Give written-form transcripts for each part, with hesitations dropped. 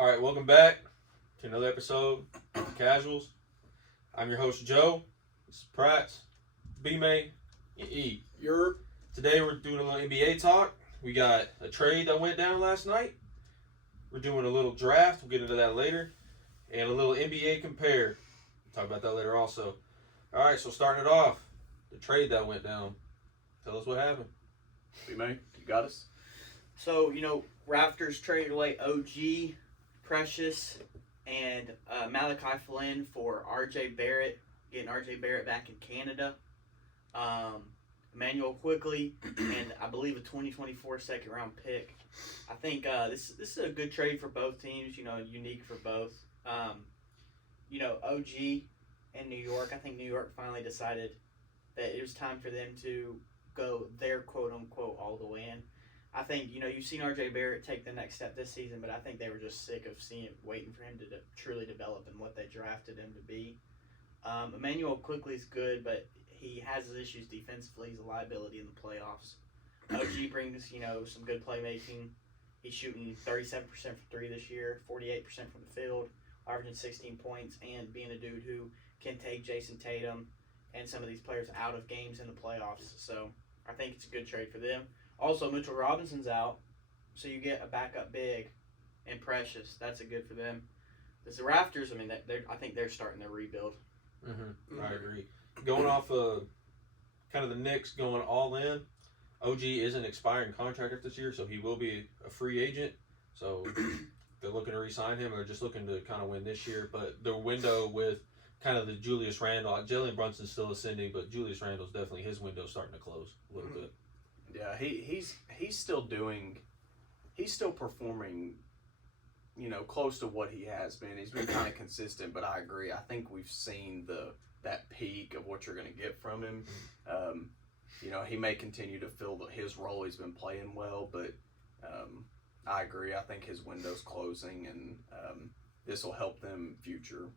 All right, welcome back to another episode of The Casuals. I'm your host, Joe. This is Prats, B-May, and E. Today we're doing a little NBA talk. We got a trade that went down last night. We're doing a little draft. We'll get into that later. And a little NBA compare. We'll talk about that later also. All right, so starting it off, the trade that went down. Tell us what happened. B-May, you got us? So, Raptors traded away OG, Precious, and Malachi Flynn for RJ Barrett, getting RJ Barrett back in Canada. Emmanuel Quickly, and I believe a 2024 second round pick. I think this is a good trade for both teams, unique for both. OG in New York, I think New York finally decided that it was time for them to go their quote-unquote all the way in. I think, you've seen RJ Barrett take the next step this season, but I think they were just sick of waiting for him to truly develop and what they drafted him to be. Emmanuel Quickly is good, but he has his issues defensively. He's a liability in the playoffs. OG brings, some good playmaking. He's shooting 37% from three this year, 48% from the field, averaging 16 points, and being a dude who can take Jason Tatum and some of these players out of games in the playoffs. So I think it's a good trade for them. Also, Mitchell Robinson's out, so you get a backup big and Precious. That's a good for them. The Raptors, I think they're starting their rebuild. Mm-hmm. I agree. Going off of kind of the Knicks going all in, OG is an expiring contract this year, so he will be a free agent. So they're looking to re-sign him. They're just looking to kind of win this year. But the window with kind of the Julius Randle, Jalen Brunson's still ascending, but Julius Randle's definitely his window starting to close a little bit. Yeah, he's still performing, close to what he has been. He's been kind of consistent, but I agree. I think we've seen that peak of what you're going to get from him. He may continue to fill his role. He's been playing well, but I agree. I think his window's closing, and this will help them future.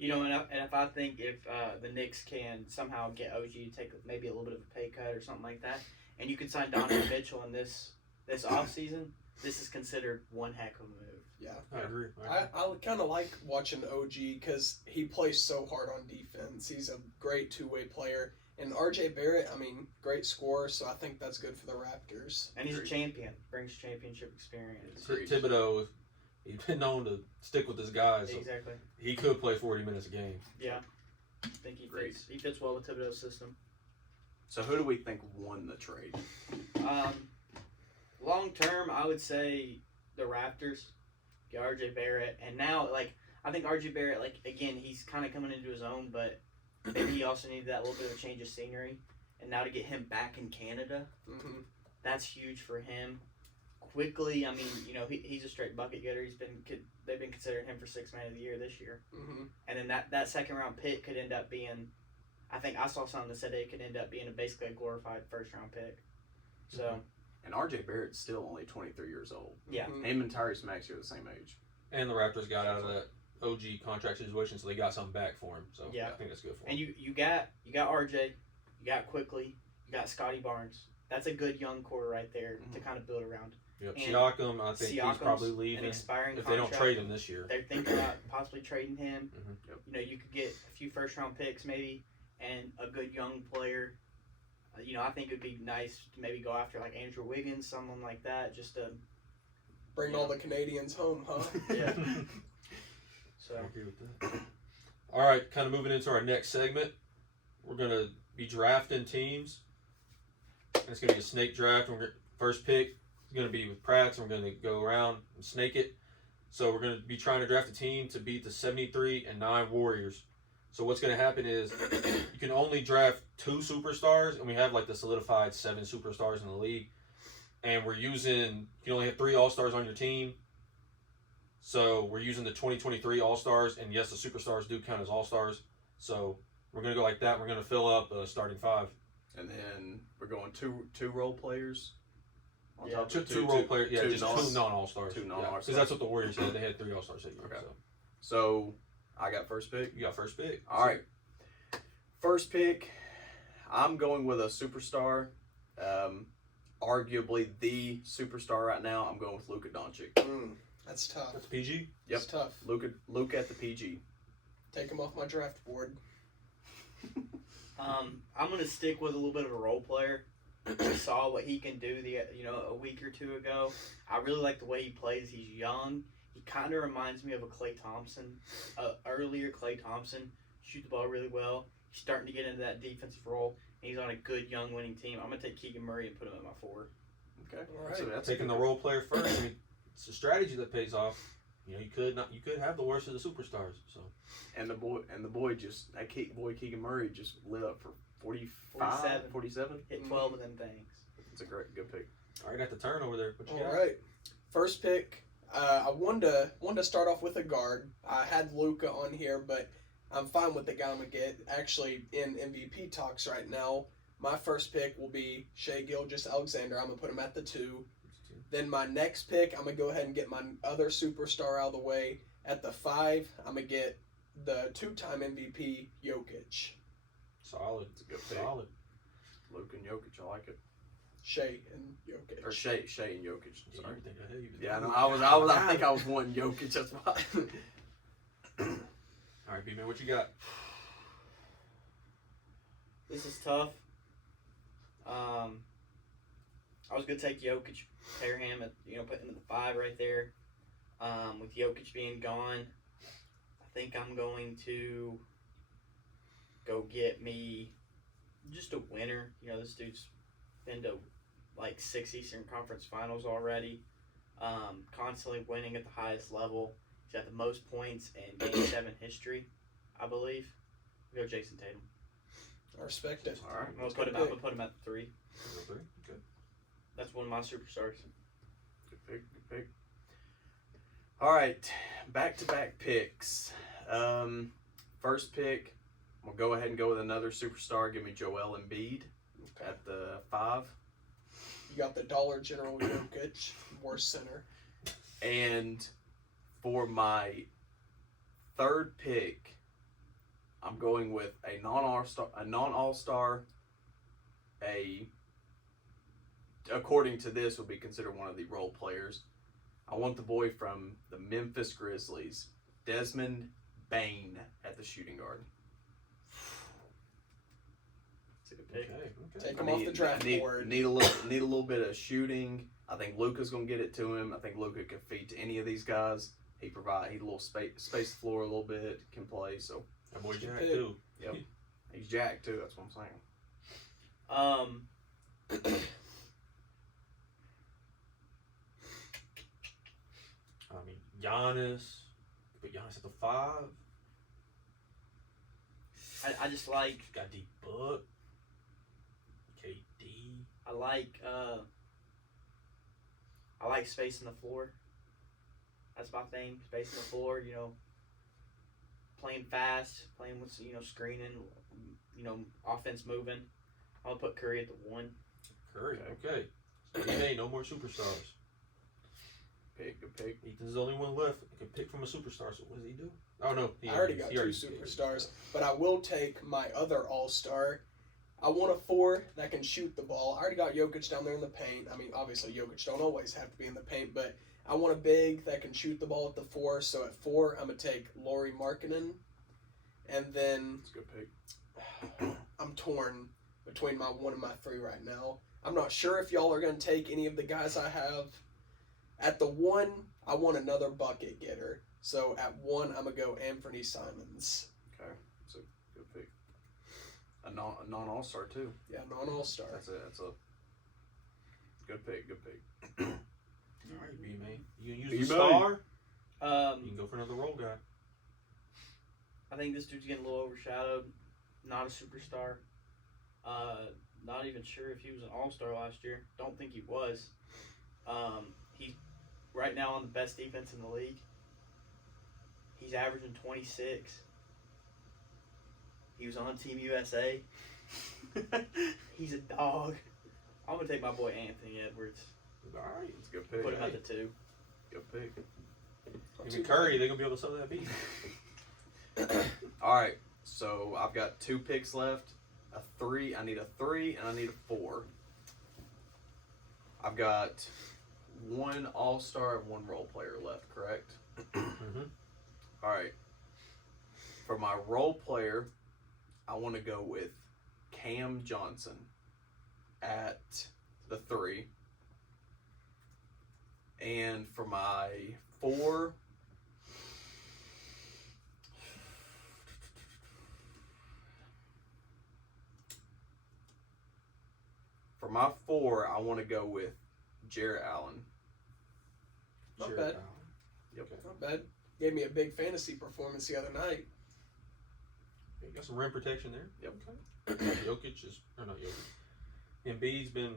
And if I think if the Knicks can somehow get OG to take maybe a little bit of a pay cut or something like that, and you can sign Donovan Mitchell in this offseason, this is considered one heck of a move. Yeah, I agree. I kind of like watching OG because he plays so hard on defense. He's a great two-way player. And RJ Barrett, great scorer, so I think that's good for the Raptors. And he's a champion, brings championship experience. Thibodeau, he's been known to stick with this guy, so exactly. He could play 40 minutes a game. Yeah, I think he fits well with Thibodeau's system. So who do we think won the trade? Long term, I would say the Raptors get RJ Barrett, and now I think RJ Barrett again he's kind of coming into his own, but maybe he also needed that little bit of a change of scenery, and now to get him back in Canada, that's huge for him. Quickly, he's a straight bucket getter. They've been considering him for Sixth Man of the Year this year, and then that second round pick could end up being. I think I saw something that said it could end up being basically a glorified first-round pick. So, and RJ Barrett's still only 23 years old. Yeah. Him and Tyrese Maxey are the same age. And the Raptors got out of that OG contract situation, so they got something back for him. So yeah. I think that's good for him. And you got RJ, you got Quickly, you got Scotty Barnes. That's a good young core right there to kind of build around. Yep. Siakam, I think he's probably leaving if they don't trade him this year. They're thinking about possibly trading him. Yep. You could get a few first-round picks maybe. And a good young player, I think it would be nice to maybe go after Andrew Wiggins, someone like that, just to bring all the Canadians home, huh? Yeah. So. I agree with that. All right, kind of moving into our next segment, we're gonna be drafting teams. It's gonna be a snake draft. First pick is gonna be with Pratt's, and we're gonna go around and snake it. So we're gonna be trying to draft a team to beat the 73-9 Warriors. So what's going to happen is you can only draft 2 superstars, and we have the solidified 7 superstars in the league. And you can only have 3 All-Stars on your team. So we're using the 2023 All-Stars, and yes, the superstars do count as All-Stars. So we're going to go like that. We're going to fill up a starting 5. And then we're going two role players. On Yeah, top of two role players. Yeah, just 2 non-All-Stars. 2 non-All-Stars. Because that's what the Warriors had. They had 3 All-Stars that year. Okay. So So I got first pick. you got first pick. All right. First pick, I'm going with a superstar. Arguably the superstar right now. I'm going with Luka Doncic. That's tough. That's PG. Yep. It's tough. Luke at the PG. Take him off my draft board. I'm gonna stick with a little bit of a role player. We saw what he can do a week or two ago. I really like the way he plays. He's young. He kind of reminds me of a Klay Thompson, earlier Klay Thompson. Shoot the ball really well. He's starting to get into that defensive role. And he's on a good young winning team. I'm gonna take Keegan Murray and put him at my 4. Okay. All right. So that's Taking the role player first. I mean, it's a strategy that pays off. You could have the worst of the superstars. So. And the boy just Keegan Murray just lit up for 47. Hit 12 of them things. It's a good pick. All right, got the turn over there. What you All got? right. First pick. I wanted to start off with a guard. I had Luka on here, but I'm fine with the guy I'm gonna get. Actually, in MVP talks right now, my first pick will be Shai Gilgeous-Alexander. I'm gonna put him at the 2. Then my next pick, I'm gonna go ahead and get my other superstar out of the way. At the 5, I'm gonna get the 2-time MVP Jokic. Solid. It's a good pick. Solid. Luke and Jokic, I like it. Shai and Jokic. Or Shai and Jokic. Sorry. Sorry. Everything I hate you. Yeah, no, I think I was wanting Jokic. That's why. All right, B-Man, what you got? This is tough. I was gonna take Jokic, pair him at put him at the 5 right there. With Jokic being gone, I think I'm going to go get me just a winner. This dude's been to like 6 Eastern Conference Finals already. Constantly winning at the highest level. He's got the most points in Game 7 history, I believe. Go Jason Tatum. I respect it. All right. I'm gonna put him at 3. Okay. That's one of my superstars. Good pick. All right, back-to-back picks. First pick, I'm gonna go ahead and go with another superstar. Give me Joel Embiid at the 5. You got the Dollar General Jokic, worst center. And for my third pick, I'm going with a non-all-star, according to this, would be considered one of the role players. I want the boy from the Memphis Grizzlies, Desmond Bane, at the shooting guard. It's a good pick. Okay. Take him off the draft board. Need a little bit of shooting. I think Luka's gonna get it to him. I think Luka can feed to any of these guys. He a little space the floor a little bit, can play. So That boy Jack pick. too. yep, he's jacked too. That's what I'm saying. I mean, Giannis. Put Giannis at the 5. I just like Got D Book. KD. I like spacing the floor. That's my thing. Spacing the floor. Playing fast, playing with screening. Offense moving. I'll put Curry at the 1. Curry. Okay. So B-Man, no more superstars. Good pick. Ethan's the only one left. He can pick from a superstar. So what does he do? Oh no, I already got 2 superstars, but I will take my other all-star. I want a 4 that can shoot the ball. I already got Jokic down there in the paint. I mean, obviously Jokic don't always have to be in the paint, but I want a big that can shoot the ball at the 4. So at 4, I'm gonna take Lauri Markkanen, and then That's a good pick. I'm torn between my 1 and my 3 right now. I'm not sure if y'all are gonna take any of the guys I have. At the 1, I want another bucket getter. So at 1, I'm gonna go Anthony Simons. Okay, that's a good pick. A non-all-star too. Yeah, non-all-star. That's a good pick. All right, B-Man. You can use the B-Man. star. You can go for another role guy. I think this dude's getting a little overshadowed. Not a superstar. Not even sure if he was an all-star last year. Don't think he was. He's right now on the best defense in the league. He's averaging 26. He was on Team USA. He's a dog. I'm going to take my boy Anthony Edwards. All right. It's a good pick. Put him at the 2. Good pick. Even Curry, they're gonna be able to sell that beat. All right, so I've got 2 picks left. A 3. I need a 3 and I need a 4. I've got one all-star and one role player left, correct? Mm-hmm. All right. For my role player, I want to go with Cam Johnson at the 3. And for my 4, I want to go with Jarrett Allen. Not bad. Yep. Not bad. Gave me a big fantasy performance the other night. You got some rim protection there. Yep. Okay. Jokic is, or not Jokic. Embiid's been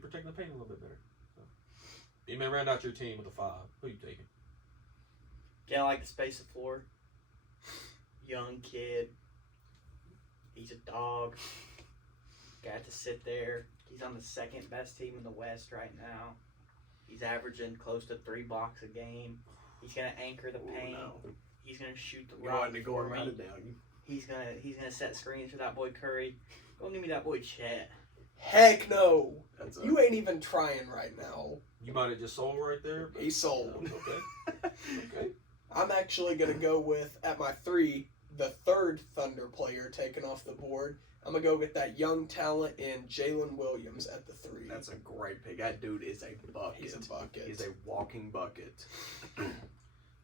protecting the paint a little bit better. So. You may round out your team with a 5. Who you taking? Kind of like the space of floor. Young kid. He's a dog. Got to sit there. He's on the second best team in the West right now. He's averaging close to 3 blocks a game. He's gonna anchor the paint. No. He's gonna shoot the You rock wanted to go for around me. it down. He's gonna set screens for that boy Curry. Go give me that boy Chet. Heck no. That's You ain't even trying right now. You might have just sold right there. But, He's sold. okay. Okay. I'm actually going to go with, at my 3, the 3rd Thunder player taken off the board. I'm going to go get that young talent in Jalen Williams at the 3. That's a great pick. That dude is a bucket. He's a bucket. He's a walking bucket.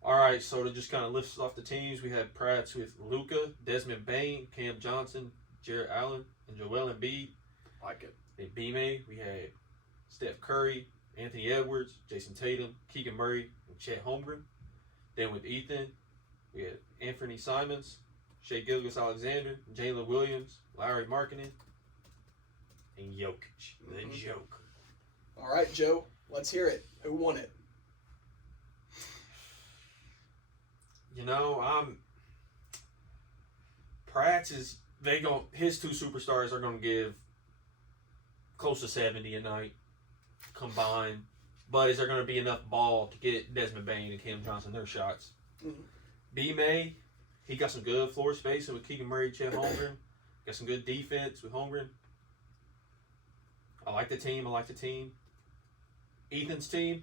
All right, so to just kind of lift us off the teams, we had Prats with Luka, Desmond Bain, Cam Johnson, Jarrett Allen, and Joel Embiid. Like it. In B-May, we had Steph Curry, Anthony Edwards, Jason Tatum, Keegan Murray, and Chet Holmgren. Then with Ethan, we had Anthony Simons, Shai Gilgeous-Alexander, Jalen Williams, Larry Markkinen, and Jokic, the Joker. All right, Joe, let's hear it. Who won it? You know, Prats is his 2 superstars are gonna give close to 70 a night combined. But is there gonna be enough ball to get Desmond Bain and Cam Johnson their shots? Mm-hmm. B-May, he got some good floor spacing with Keegan Murray, Chet Holmgren. Got some good defense with Holmgren. I like the team. Ethan's team,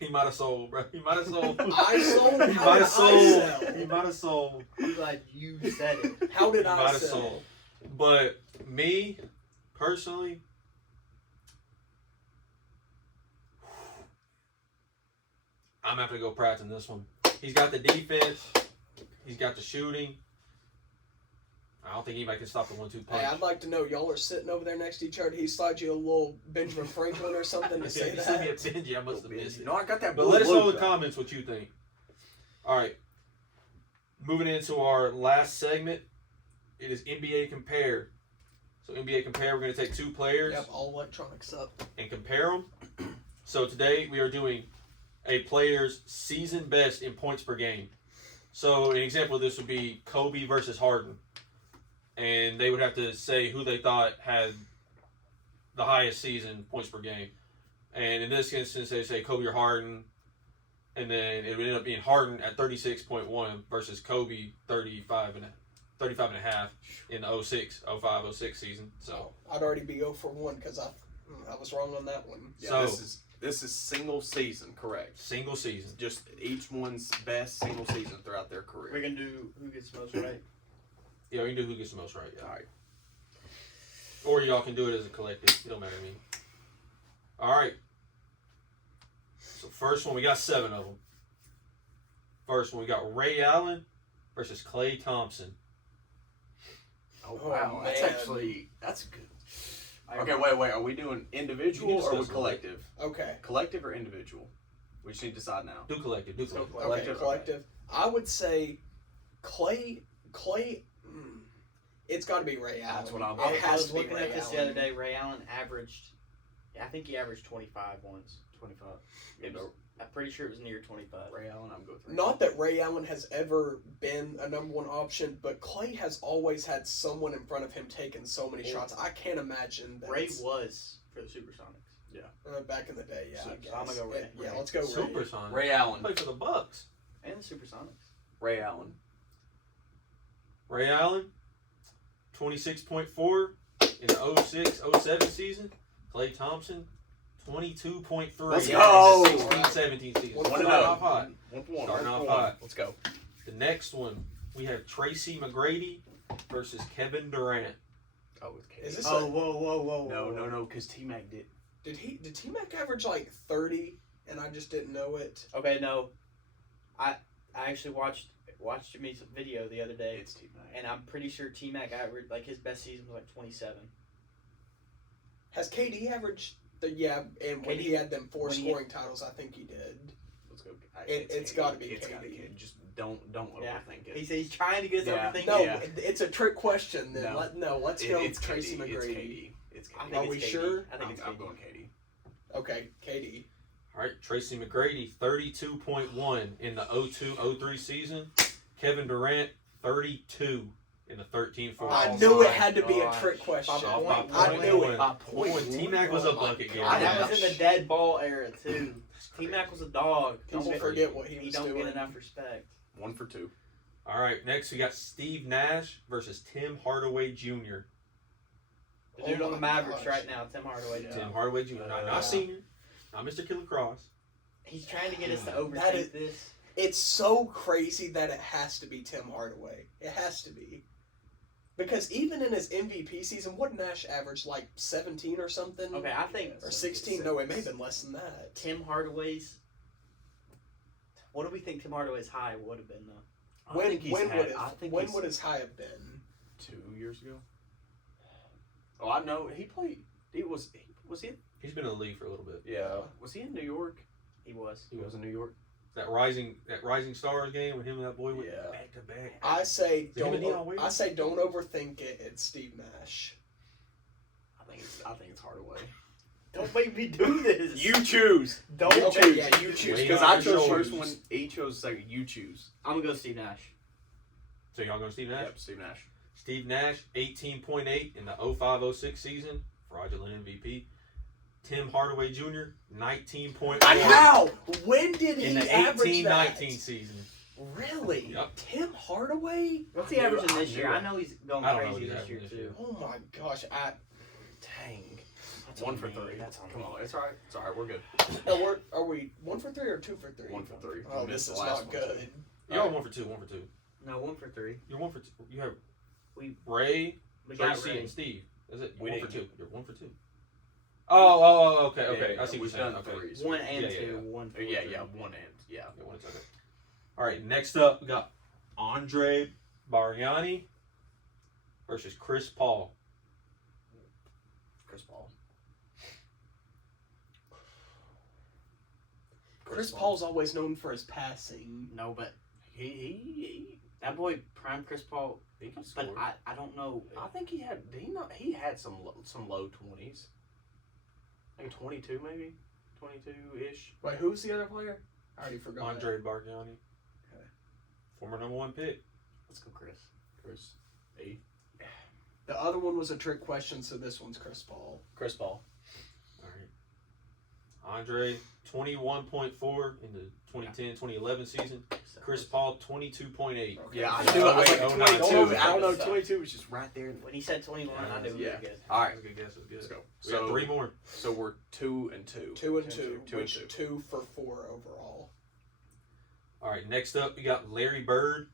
he might have sold, bro. He might have sold. I sold? He How might did have I sold. sell? He might have sold. I'm glad you said it. How did He I might have sell? sold. But me, personally, I'm gonna have to go Pratt in this one. He's got the defense. He's got the shooting. I don't think anybody can stop the 1-2 punch. Hey, I'd like to know, y'all are sitting over there next to each other. He slide you a little Benjamin Franklin or something to say You sent me a that. Benji. I must have missed it. No, I got that. But let us know in the Luka. comments what you think. All right. Moving into our last segment, it is NBA Compare. So NBA Compare, we're going to take 2 players Yep, all electronics up. and compare them. So today we are doing a player's season best in points per game. So an example of this would be Kobe versus Harden. And they would have to say who they thought had the highest season points per game. And in this instance, they say Kobe or Harden. And then it would end up being Harden at 36.1 versus Kobe 35 and a half in the 05-06 season. So I'd already be 0 for 1 because I was wrong on that one. Yeah, So- this is single season, correct? single season. Just each one's best single season throughout their career. We're gonna do who gets the most right. Yeah, we can do who gets the most right. Yeah. All right. Or y'all can do it as a collective. It don't matter to me. All right. So first one, we got 7 of them. First one, we got Ray Allen versus Klay Thompson. Oh Oh, wow, man. that's good. Okay, wait. Are we doing individual You can or we discuss it. collective? Okay. Collective or individual? We just need to decide now. Do collective. Let's go Okay, Collective, collective. I would say Clay, it's got to be Ray Allen. That's what I'm- It I has was to be looking Ray at this Allen. the other day. Ray Allen averaged, I think he averaged 25 once. 25. Yeah, but I'm pretty sure it was near 25. Ray Allen, I'm going 3. Not that Ray Allen has ever been a number 1 option, but Clay has always had someone in front of him taking so many shots. I can't imagine that. Ray was for the Supersonics. Back in the day, yeah. I So guess. I'm gonna go Ray. Yeah, let's go Ray. Supersonic. Ray Allen. Play for the Bucks. And the Supersonics. Ray Allen. Ray Allen, 26.4 in the 06-07 season. Klay Thompson, 22.3. Let's Yeah, go. 16-17 season. One Starting to off hot. 1-1. Starting off 1-1. hot. Let's go. The next one, we have Tracy McGrady versus Kevin Durant. Oh, with KD. Is this Oh, whoa. No, because T-Mac did. did T-Mac average like 30 and I just didn't know it? Okay, no. I actually watched me some video the other day, It's T-Mac. and I'm pretty sure T-Mac averaged, like, his best season was like 27. Has KD averaged and when KD he had them 4 when he- scoring titles, I think he did. Let's go. It's KD. gotta be It's KD. gotta be KD. Just don't Yeah. overthink it. He's trying to get us Yeah. overthinking. No, Yeah. it's a trick question then. No. Let's It- go it's Tracy KD. It's McGrady. KD. It's I KD. think Are we it's KD. sure? I think it's I'm KD. going KD. Okay, KD. All right, Tracy McGrady, 32.1 in the 02-03 season. Kevin Durant, 32 in the 13-14. I Oh knew it my had to be a gosh. trick question. By I knew it. By point. T-Mac was a Oh my bucket getter. God. That was in the dead ball era, too. T-Mac was a dog. People forget what he was don't doing. get enough respect. 1 for 2. All right, next we got Steve Nash versus Tim Hardaway Jr. The dude Oh on the my Mavericks gosh. right now, Tim Hardaway. Yeah. Tim Hardaway Jr. Not senior, not Mr. Killer Cross. He's trying to get us to That overthink is- this. It's so crazy that it has to be Tim Hardaway. It has to be. Because even in his MVP season, what Nash averaged, like 17 or something? Okay, I think Or 16? No, it may have been less than that. Tim Hardaway's. What do we think Tim Hardaway's high would have been, though? When would his high have been? 2 years ago? Oh, I know. He played. Was he? He's been in the league for a little bit. Yeah. Was he in New York? He was. He was in New York. That rising stars game when him and that boy went Yeah. back to back. I say Him and Deion Waiters? don't overthink it. It's Steve Nash. I think it's Hardaway. Don't make me do this. You choose. Don't. You Okay, choose. yeah, you choose. Wait Because on I your chose shoulders. first one. He chose second. You choose. I'm gonna go Steve Nash. So y'all going Steve Nash? Yep, Steve Nash. Steve Nash, 18.8 in the 05-06 season, fraudulent MVP. Tim Hardaway Jr., 19.1 How? When did in he the average that? 18-19 season. Really? Yep. Tim Hardaway? What's he I knew- averaging I this knew year? it. I know he's going I don't know what crazy he's this year averaging this too. year. Oh my gosh! Dang. That's 1 on for me. 3. That's on Come me. on. It's all right. It's all right. We're good. Are we 1 for 3 or 2 for 3? 1 for 3. Oh, We this missed is the last not one, too. good. You're all 1 for 2, 1 for 2. No, 1 for 3. You're 1 for 2. You have We Ray, we got Tracy, Ray. and Steve. Is it? We 1 for didn't 2. You're 1 for 2. Oh, okay, Yeah, okay. yeah, I see what we've you're saying. done Okay. threes. 1 and Yeah, 2. yeah. 1 for Yeah, 3. yeah. 1 and yeah. Yeah, 1 second. All right, next up, we got Andre Bargnani versus Chris Paul. Chris Paul. Chris Paul's always known for his passing. No, but He that boy prime Chris Paul. can But score. I don't know. I think he had. Did he not? He had some low 20s. Like 22 maybe, 22-ish. Wait, who's the other player? I already forgot. Andre Bargnani. Okay. Former #1 pick. Let's go, Chris. Chris. E. The other one was a trick question, so this one's Chris Paul. Chris Paul. All right. Andre, 21.4 in the 2010-2011 season. Chris Paul, 22.8. Okay. Yeah, I Yeah, knew. I was wait, like 09. 22. I don't know. So- 22 was just right there. When he said 21, I knew we Yeah. were good. All That's right, a good guess. That's good. let's go. We got 3 more. So we're 2 and 2. 2 and 2, 2 and which 2. 2 for 4 overall. All right, next up, we got Larry Bird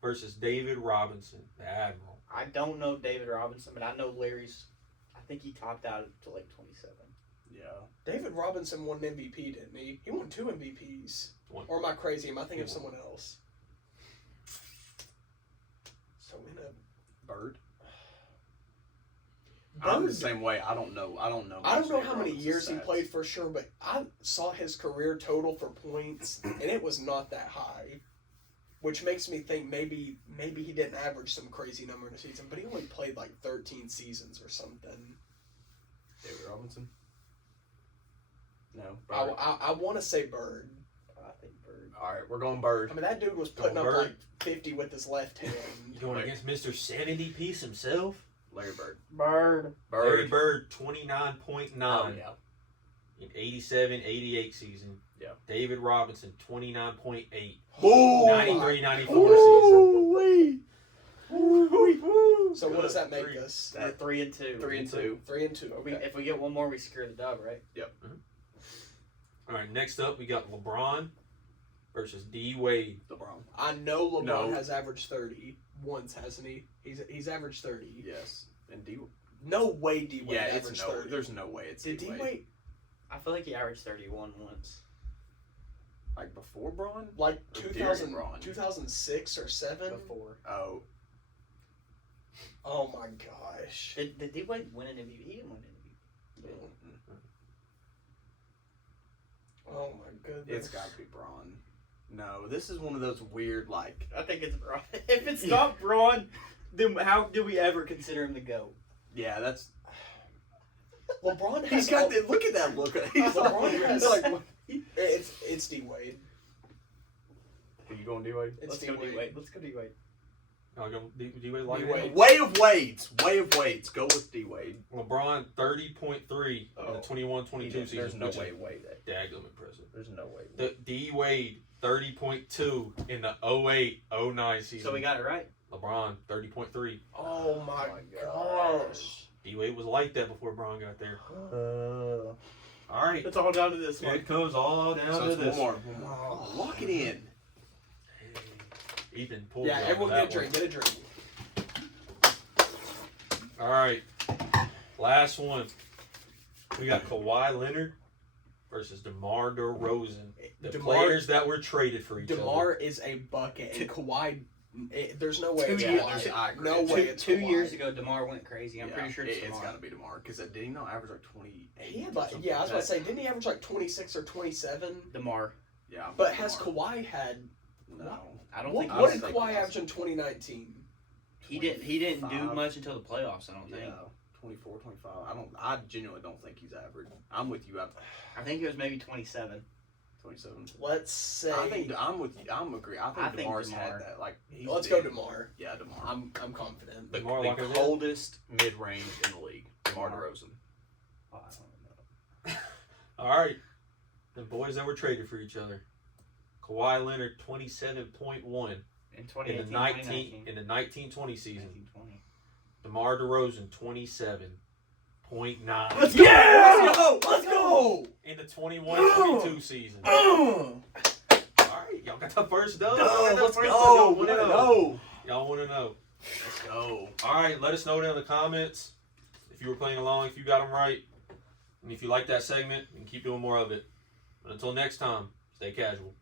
versus David Robinson, the Admiral. I don't know David Robinson, but I know Larry's. I think he topped out to like 27. Yeah. David Robinson won an MVP, didn't he? He won 2 MVPs. One. Or am I crazy? Am I thinking of He someone else? So in a Bird. I'm the Bird- same way. I don't know. I don't know how many years he played for sure, but I saw his career total for points, and it was not that high, which makes me think maybe he didn't average some crazy number in a season, but he only played like 13 seasons or something. David Robinson. No. I, Bird. I want to say Bird. I think Bird. All right, we're going Bird. I mean, that dude was putting up Bird. like 50 with his left hand. You going against Mr. 70-piece himself? Larry Bird. Bird. Larry Bird, 29.9 Oh yeah. in 87-88 season. Yeah. David Robinson, 29.8. Ooh. 93-94 season. So what does that make Three. us? We're 3 and 2. 3 and 2. 3 and 2. Okay. If we get one more, we secure the dub, right? All right, next up we got LeBron versus D Wade. LeBron. I know LeBron No. has averaged 30 once, hasn't he? He's averaged 30. Yes. And D. No way D Wade Yeah, it's averaged no. 30. There's no way it's Did D D Wade. Wade I feel like he averaged 31 once. Like before Braun? like Or 2000, during Braun? 2006 or 7? Before. Oh. Oh my gosh. Did D Wade win an MVP? He didn't win an MVP. Oh my goodness. It's got to be Braun. No, this is one of those weird like. I think it's Braun. If it's not Braun, then how do we ever consider him the GOAT? Yeah, that's. LeBron has He's got the look at that look. He's LeBron has like, it's D Wade. Are you going D Wade? It's Let's D go D Wade. Wade. Let's go D Wade. I'll go D Wade like D-Wade. Way of Wades. Way of Wades. Go with D Wade. LeBron 30.3 in Oh. the 21-22 season. There's no which is way Wade. daggum impressive. There's no way. The D Wade 30.2 in the 08-09 season. So we got it right. LeBron 30.3. Oh my gosh. gosh. D Wade was like that before Braun got there. All right, It's all down to this one. it comes all down So to it's this. one more. Oh. Lock it in. Ethan pulled Yeah, it on everyone that get a drink. Get a drink. All right, last one. We got Kawhi Leonard versus DeMar DeRozan. The players that were traded for each DeMar is a bucket, and Kawhi. There's no way. 2 It's years- Kawhi. I agree. No way. It's Two Kawhi. years ago, DeMar went crazy. I'm Yeah, pretty sure it's it's DeMar. got to be DeMar because did he not average like 28? He had like, yeah, I was about to say, didn't he average like 26 or 27? DeMar. Yeah. But has DeMar. Kawhi had? No. I don't What, think I what was did thinking Kawhi was- average in 2019? he didn't do 25. much until the playoffs. I don't think. Yeah. 24, 25. I genuinely don't think he's average. I'm with you. I think it was maybe 27. 27. Let's say. I think I'm with you. I'm agree. I think I think DeMar's DeMar. had that. Like he's Let's been- go DeMar. Yeah, DeMar. I'm confident. the, DeMar the lock it in? coldest mid range in the league. DeMar DeRozan. Oh, I don't know. All right, the boys that were traded for each other. Kawhi Leonard 27.1 In in 2018, the 1920 season. 1920. DeMar DeRozan 27.9 Let's Yeah! Let's go! Let's go! in the 21-22 season. All right, y'all got the first dub. Let's Y'all go. want to know? No. Y'all want to know? Let's go. All right, let us know down in the comments if you were playing along, if you got them right, and if you like that segment, and keep doing more of it. But until next time, stay casual.